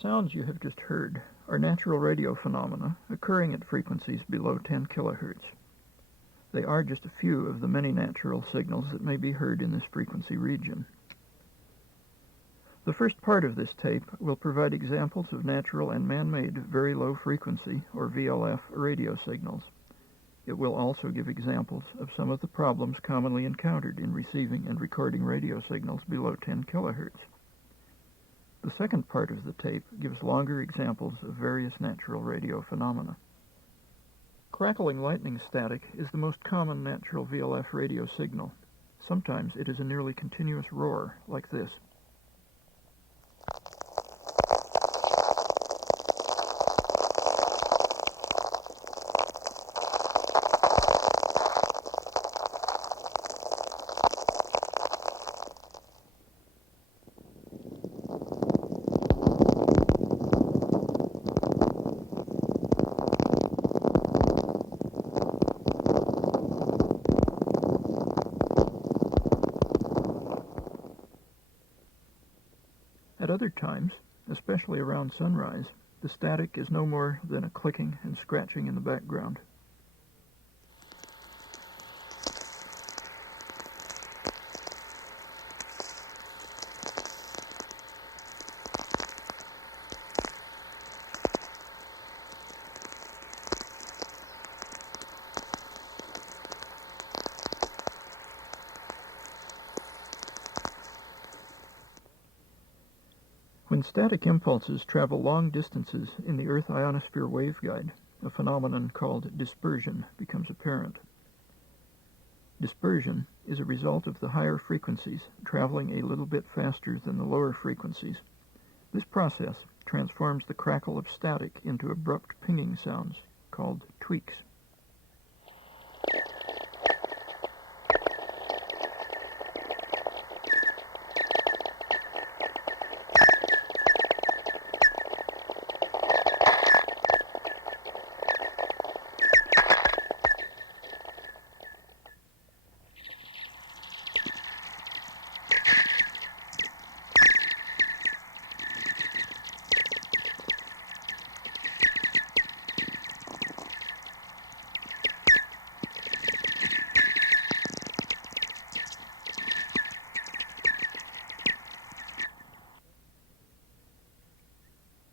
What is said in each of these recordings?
sounds you have just heard are natural radio phenomena occurring at frequencies below 10 kilohertz. They are just a few of the many natural signals that may be heard in this frequency region. The first part of this tape will provide examples of natural and man-made very low frequency, or VLF, radio signals. It will also give examples of some of the problems commonly encountered in receiving and recording radio signals below 10 kilohertz. The second part of the tape gives longer examples of various natural radio phenomena. Crackling lightning static is the most common natural VLF radio signal. Sometimes it is a nearly continuous roar, like this. At other times, especially around sunrise, the static is no more than a clicking and scratching in the background. When static impulses travel long distances in the Earth ionosphere waveguide, a phenomenon called dispersion becomes apparent. Dispersion is a result of the higher frequencies traveling a little bit faster than the lower frequencies. This process transforms the crackle of static into abrupt pinging sounds called tweaks.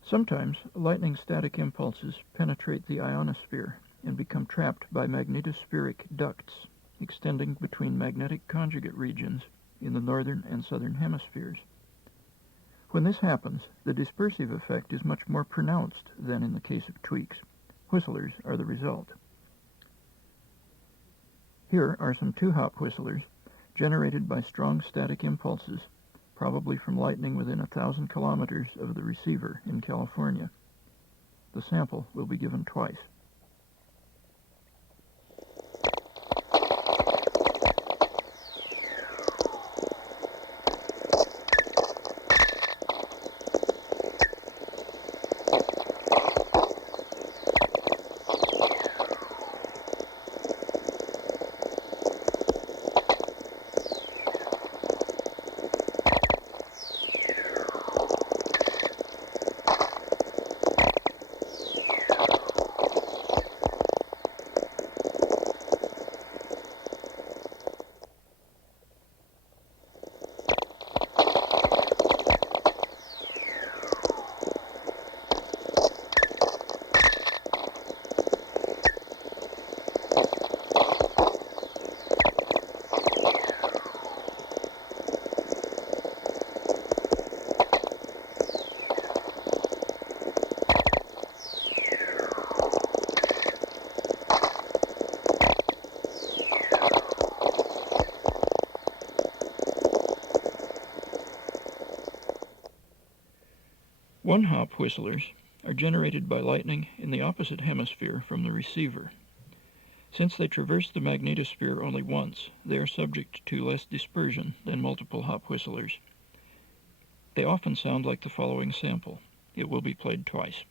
Sometimes lightning static impulses penetrate the ionosphere and become trapped by magnetospheric ducts extending between magnetic conjugate regions in the northern and southern hemispheres. When this happens, the dispersive effect is much more pronounced than in the case of tweaks. Whistlers are the result. Here are some two-hop whistlers generated by strong static impulses, probably from lightning within 1,000 kilometers of the receiver in California. The sample will be given twice. One-hop whistlers are generated by lightning in the opposite hemisphere from the receiver. Since they traverse the magnetosphere only once, they are subject to less dispersion than multiple-hop whistlers. They often sound like the following sample. It will be played twice.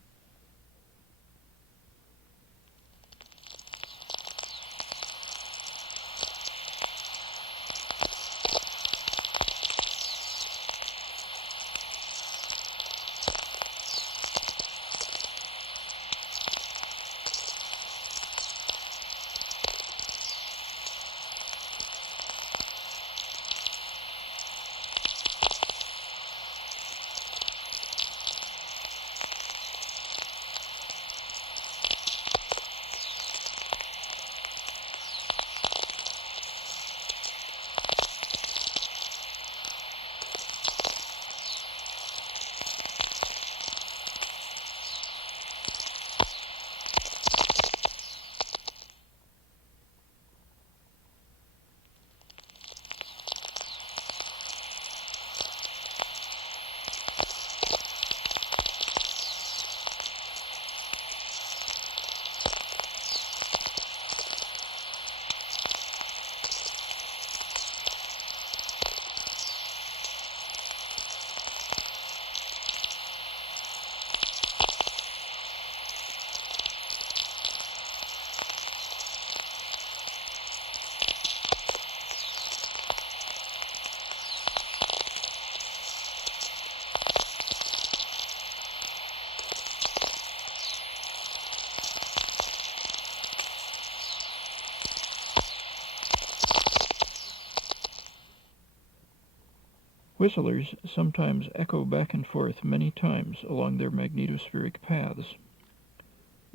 Whistlers sometimes echo back and forth many times along their magnetospheric paths.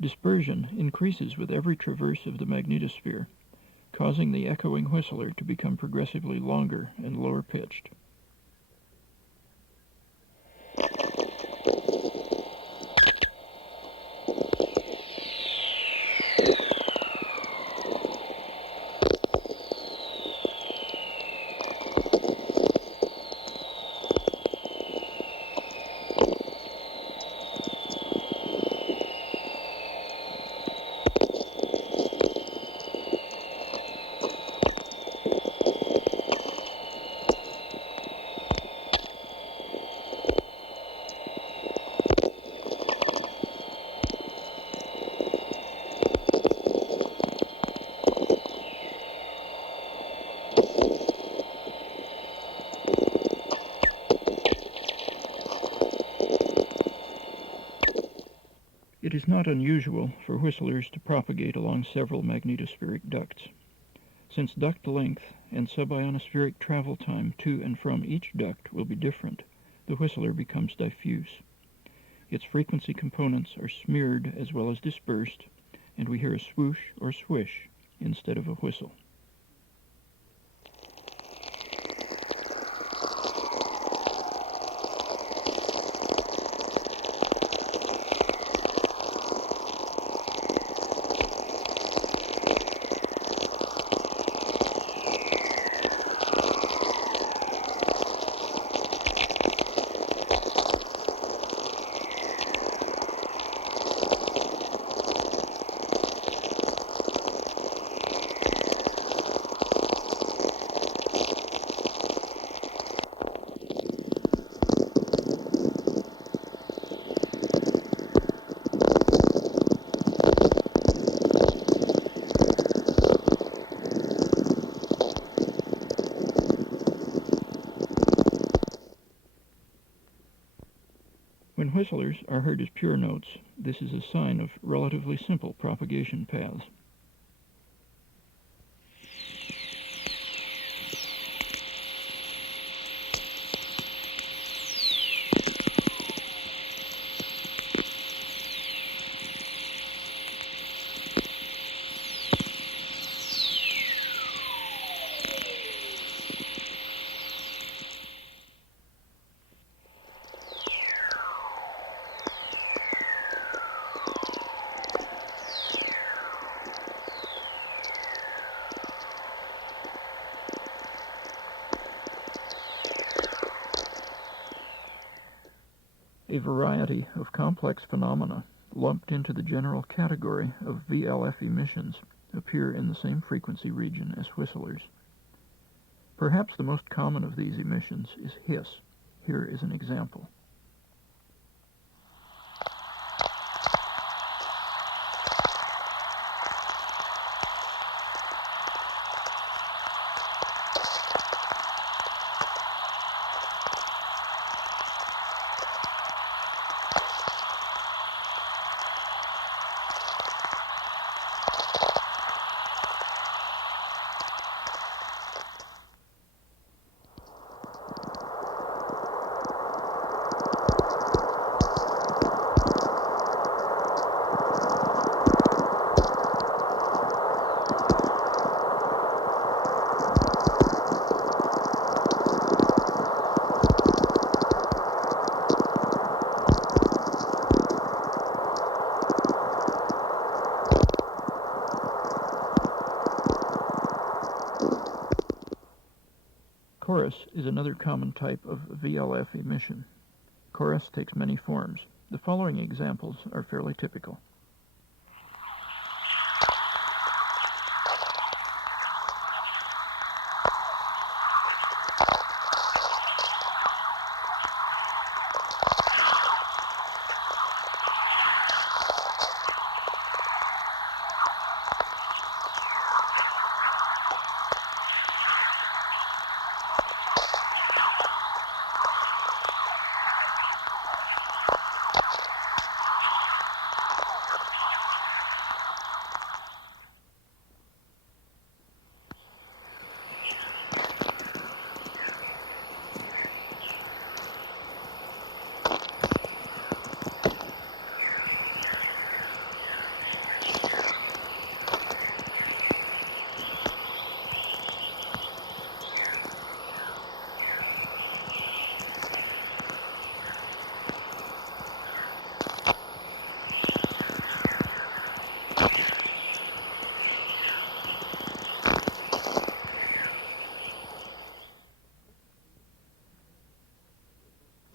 Dispersion increases with every traverse of the magnetosphere, causing the echoing whistler to become progressively longer and lower pitched. It is not unusual for whistlers to propagate along several magnetospheric ducts. Since duct length and subionospheric travel time to and from each duct will be different, the whistler becomes diffuse. Its frequency components are smeared as well as dispersed, and we hear a swoosh or swish instead of a whistle. When whistlers are heard as pure notes, this is a sign of relatively simple propagation paths. A variety of complex phenomena lumped into the general category of VLF emissions appear in the same frequency region as whistlers. Perhaps the most common of these emissions is hiss. Here is an example. Chorus is another common type of VLF emission. Chorus takes many forms. The following examples are fairly typical.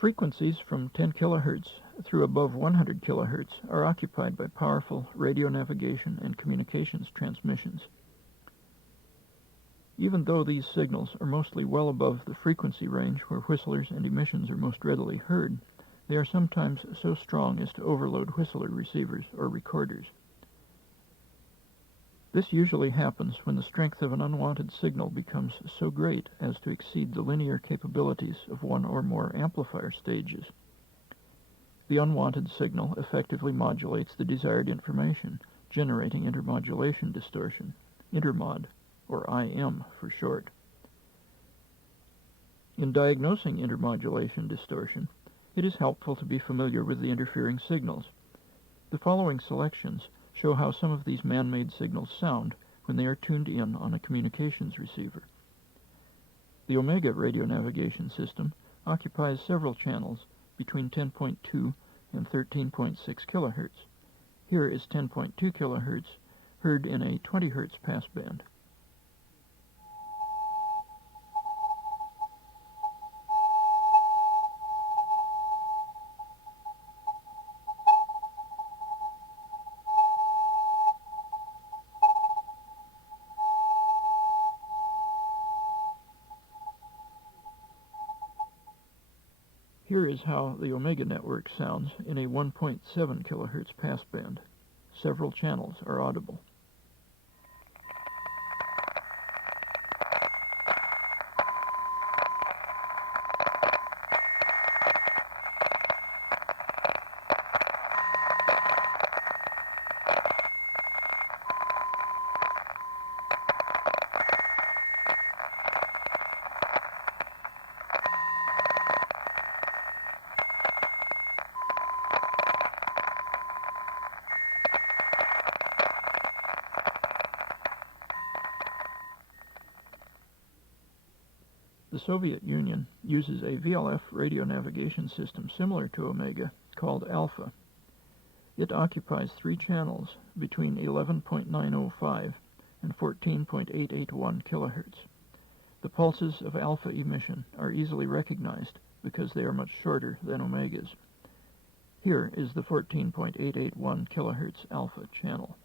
Frequencies from 10 kilohertz through above 100 kilohertz are occupied by powerful radio navigation and communications transmissions. Even though these signals are mostly well above the frequency range where whistlers and emissions are most readily heard, they are sometimes so strong as to overload whistler receivers or recorders. This usually happens when the strength of an unwanted signal becomes so great as to exceed the linear capabilities of one or more amplifier stages. The unwanted signal effectively modulates the desired information, generating intermodulation distortion, intermod, or IM for short. In diagnosing intermodulation distortion, it is helpful to be familiar with the interfering signals. The following selections show how some of these man-made signals sound when they are tuned in on a communications receiver. The Omega radio navigation system occupies several channels between 10.2 and 13.6 kilohertz. Here is 10.2 kilohertz, heard in a 20 hertz passband. Here is how the Omega network sounds in a 1.7 kilohertz passband. Several channels are audible. The Soviet Union uses a VLF radio navigation system similar to Omega called Alpha. It occupies 3 channels between 11.905 and 14.881 kilohertz. The pulses of alpha emission are easily recognized because they are much shorter than Omega's. Here is the 14.881 kilohertz alpha channel.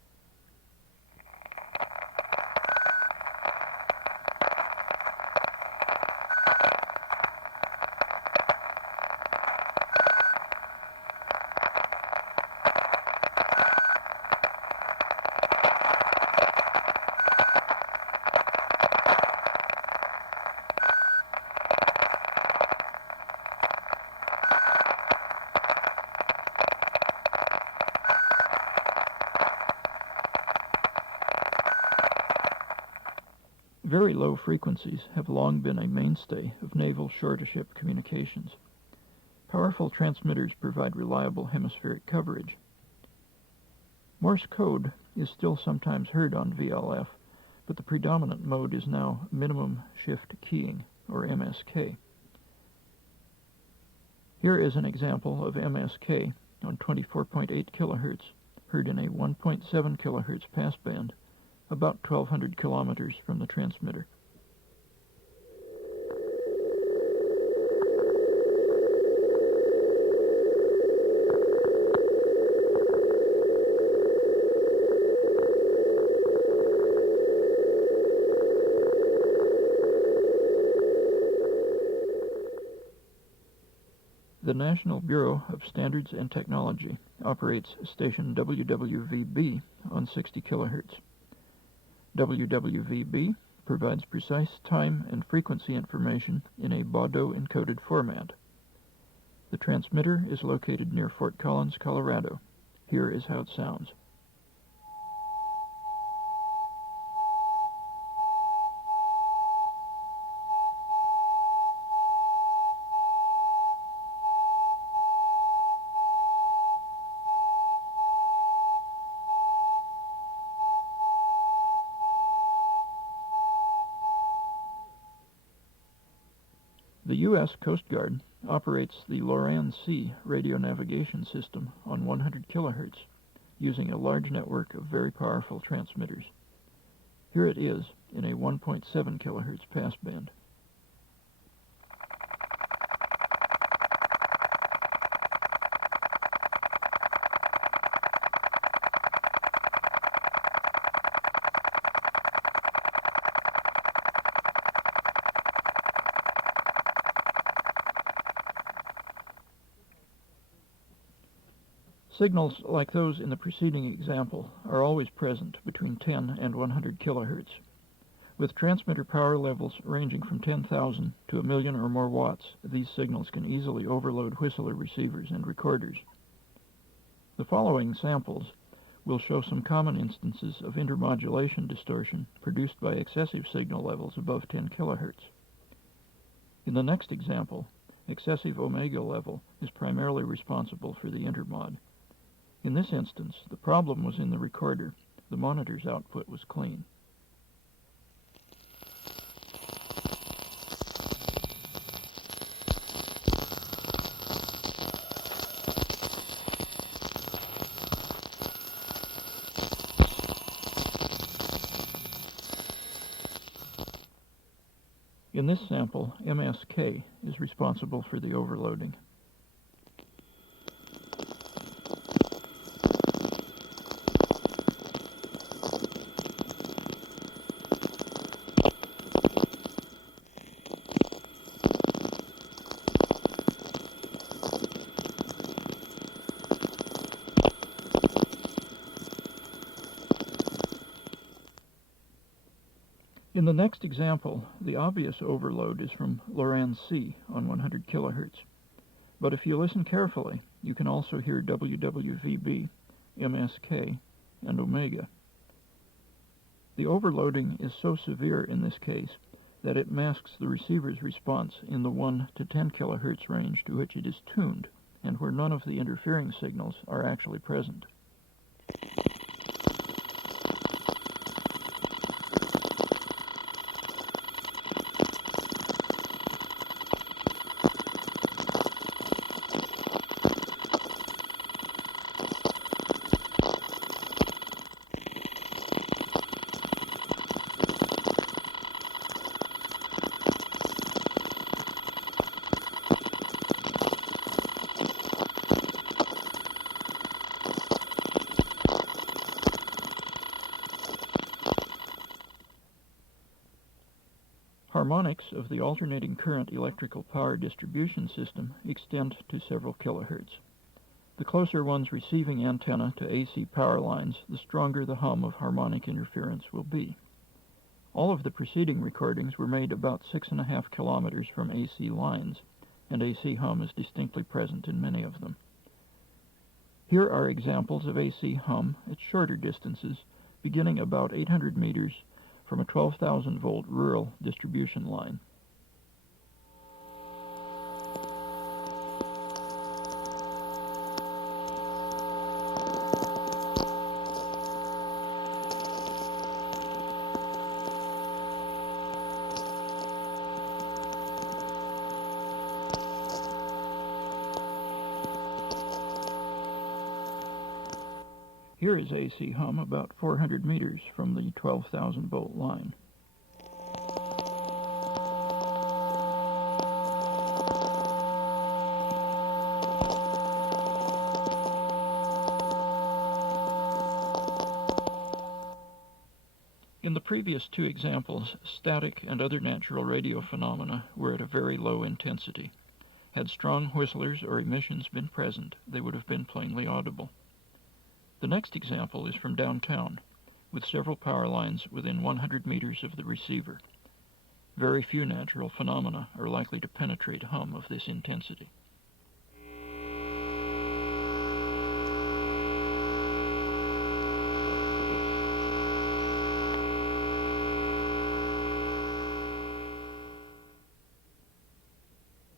Very low frequencies have long been a mainstay of naval shore-to-ship communications. Powerful transmitters provide reliable hemispheric coverage. Morse code is still sometimes heard on VLF, but the predominant mode is now minimum shift keying, or MSK. Here is an example of MSK on 24.8 kilohertz, heard in a 1.7 kilohertz passband, about 1,200 kilometers from the transmitter. The National Bureau of Standards and Technology operates station WWVB on 60 kilohertz. WWVB provides precise time and frequency information in a Baudot-encoded format. The transmitter is located near Fort Collins, Colorado. Here is how it sounds. The U.S. Coast Guard operates the Loran-C radio navigation system on 100 kilohertz, using a large network of very powerful transmitters. Here it is in a 1.7 kilohertz passband. Signals like those in the preceding example are always present between 10 and 100 kilohertz. With transmitter power levels ranging from 10,000 to a million or more watts, these signals can easily overload Whistler receivers and recorders. The following samples will show some common instances of intermodulation distortion produced by excessive signal levels above 10 kilohertz. In the next example, excessive omega level is primarily responsible for the intermod. In this instance, the problem was in the recorder. The monitor's output was clean. In this sample, MSK is responsible for the overloading. In the next example, the obvious overload is from Loran C on 100 kilohertz. But if you listen carefully, you can also hear WWVB, MSK, and Omega. The overloading is so severe in this case that it masks the receiver's response in the 1 to 10 kilohertz range to which it is tuned, and where none of the interfering signals are actually present. Harmonics of the alternating current electrical power distribution system extend to several kilohertz. The closer one's receiving antenna to AC power lines, the stronger the hum of harmonic interference will be. All of the preceding recordings were made about 6.5 kilometers from AC lines, and AC hum is distinctly present in many of them. Here are examples of AC hum at shorter distances, beginning about 800 meters from a 12,000-volt rural distribution line. Here is AC hum about 400 meters from the 12,000-volt line. In the previous two examples, static and other natural radio phenomena were at a very low intensity. Had strong whistlers or emissions been present, they would have been plainly audible. The next example is from downtown, with several power lines within 100 meters of the receiver. Very few natural phenomena are likely to penetrate hum of this intensity.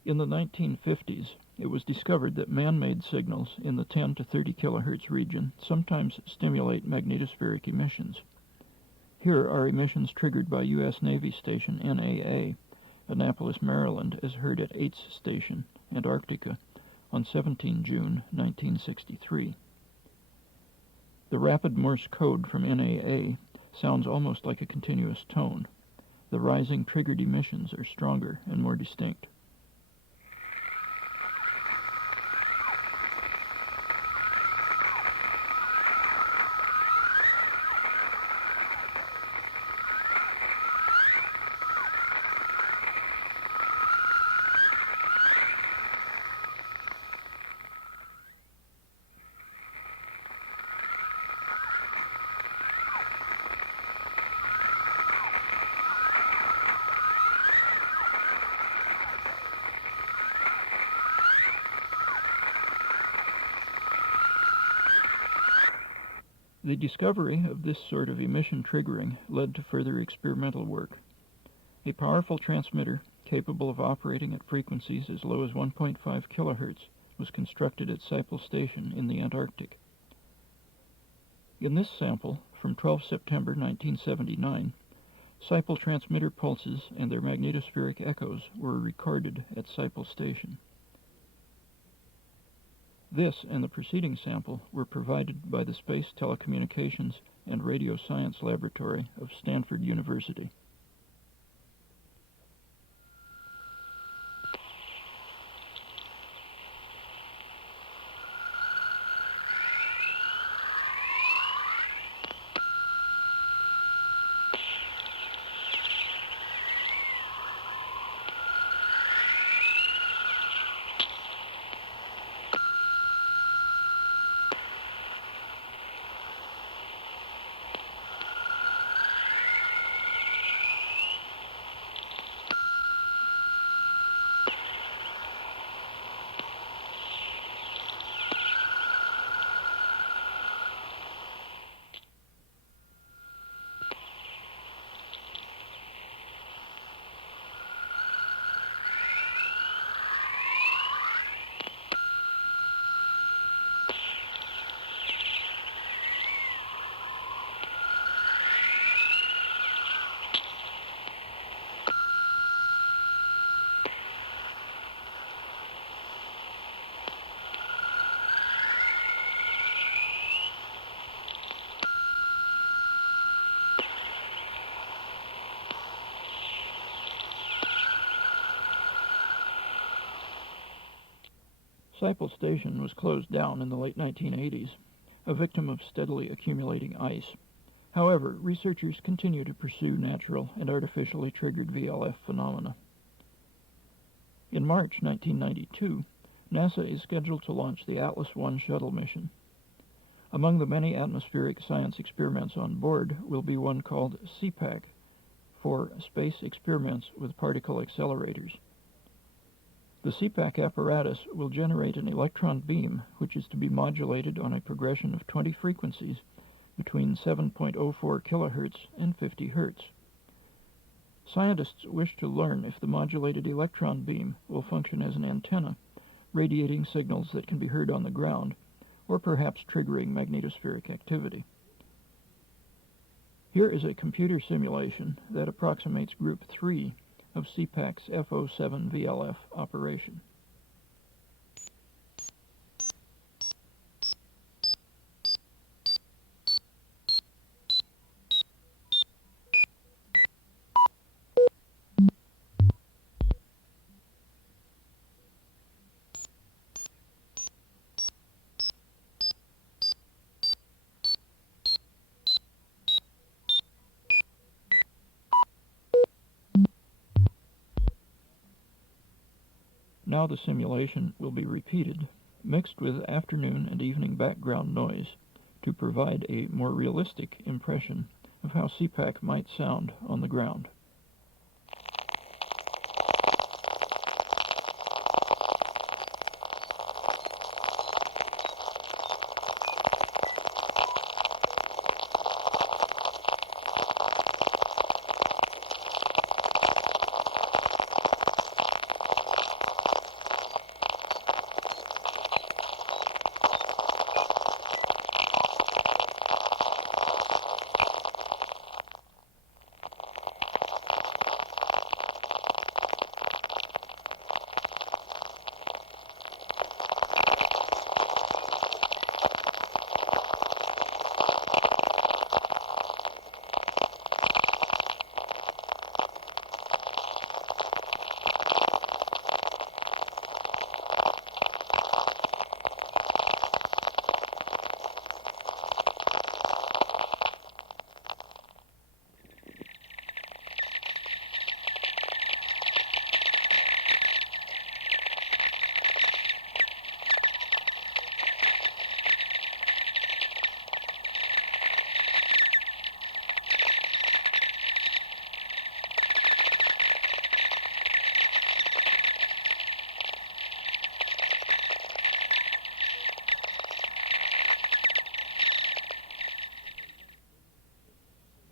In the 1950s, it was discovered that man-made signals in the 10 to 30 kilohertz region sometimes stimulate magnetospheric emissions. Here are emissions triggered by U.S. Navy Station NAA, Annapolis, Maryland, as heard at Eights Station, Antarctica, on 17 June 1963. The rapid Morse code from NAA sounds almost like a continuous tone. The rising triggered emissions are stronger and more distinct. The discovery of this sort of emission triggering led to further experimental work. A powerful transmitter capable of operating at frequencies as low as 1.5 kilohertz was constructed at Seipel Station in the Antarctic. In this sample, from 12 September 1979, Seipel transmitter pulses and their magnetospheric echoes were recorded at Seipel Station. This and the preceding sample were provided by the Space Telecommunications and Radio Science Laboratory of Stanford University. Seipel Station was closed down in the late 1980s, a victim of steadily accumulating ice. However, researchers continue to pursue natural and artificially triggered VLF phenomena. In March 1992, NASA is scheduled to launch the Atlas I shuttle mission. Among the many atmospheric science experiments on board will be one called SEAPAC, for Space Experiments with Particle Accelerators. The SEAPAC apparatus will generate an electron beam which is to be modulated on a progression of 20 frequencies between 7.04 kilohertz and 50 hertz. Scientists wish to learn if the modulated electron beam will function as an antenna, radiating signals that can be heard on the ground, or perhaps triggering magnetospheric activity. Here is a computer simulation that approximates Group 3 of SEAPAC's FO7 VLF operation. Now the simulation will be repeated, mixed with afternoon and evening background noise, to provide a more realistic impression of how SEAPAC might sound on the ground.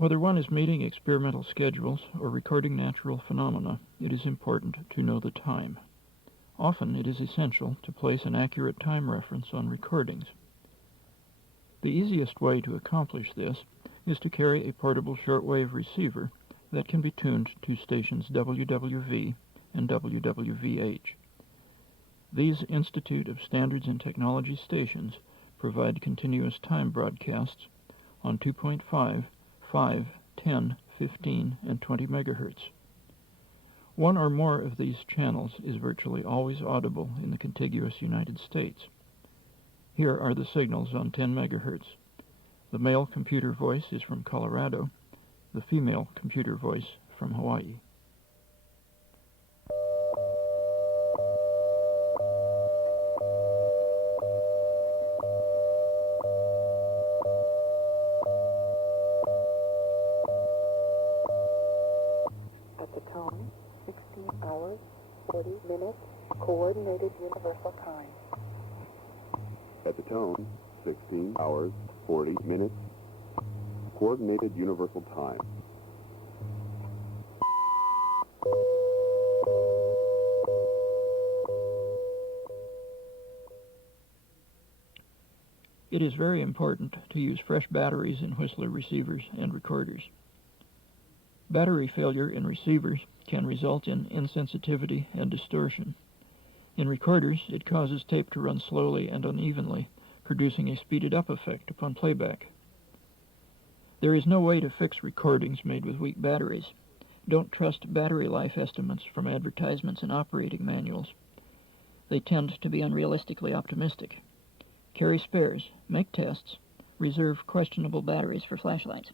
Whether one is meeting experimental schedules or recording natural phenomena, it is important to know the time. Often it is essential to place an accurate time reference on recordings. The easiest way to accomplish this is to carry a portable shortwave receiver that can be tuned to stations WWV and WWVH. These Institute of Standards and Technology stations provide continuous time broadcasts on 2.5, 5, 10, 15, and 20 megahertz. One or more of these channels is virtually always audible in the contiguous United States. Here are the signals on 10 megahertz. The male computer voice is from Colorado, the female computer voice from Hawaii. At the tone, 16 hours, 40 minutes, Coordinated Universal Time. At the tone, 16 hours, 40 minutes, Coordinated Universal Time. It is very important to use fresh batteries in Whistler receivers and recorders. Battery failure in receivers can result in insensitivity and distortion. In recorders, it causes tape to run slowly and unevenly, producing a speeded-up effect upon playback. There is no way to fix recordings made with weak batteries. Don't trust battery life estimates from advertisements and operating manuals. They tend to be unrealistically optimistic. Carry spares, make tests, reserve questionable batteries for flashlights.